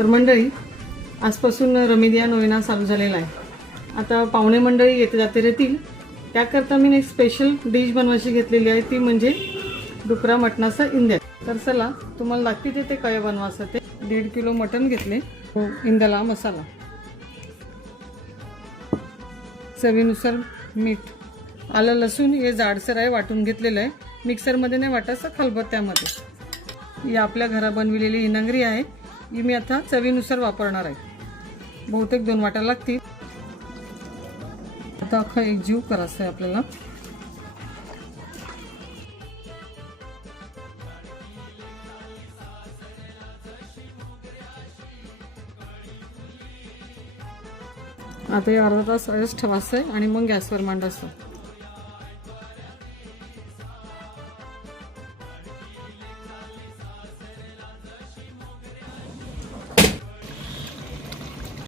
तर मंडळी, आजपासून रमेदिया नोवेना चालू झालेला आहे। आता पाहुणे मंडळी येते जाते राहतील, त्याकरता मी एक स्पेशल डिश बनवायची घेतलेली आहे, ती म्हणजे डुकरा मटणाचा इंद्या। तर चला तुम्हाला दाखवते ते काय बनवायचं ते। 1.5 किलो मटण घेतले, इंद्याला मसाला, चवीनुसार मीठ, आलं लसूण हे जाडसर आहे, वाटून घेतलेलं आहे। मिक्सरमध्ये नाही वाटायचं, खलबत्त्यामध्ये। ही आपल्या घरा बनविलेली हिनंगरी आहे, ही मी आता चवीनुसार वापरणार आहे। बहुतेक 2 वाटा लागतील। आता अख्खा एक जीव करायचा आहे आपल्याला। आता हे अर्धा तास असंच ठेवायचं आहे आणि मग गॅसवर मांडायचं।